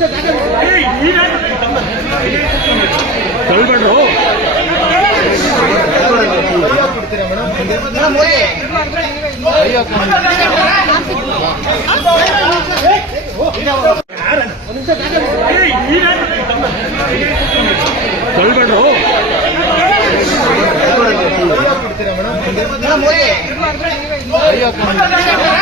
ಕೊಡ್ತೀರ ಮೇಡಮ್ ಮೋದಿ ಅಯ್ಯೋ ಕೊಡ್ತೀರ ಮೇಡಮ್ ಅಯ್ಯೋ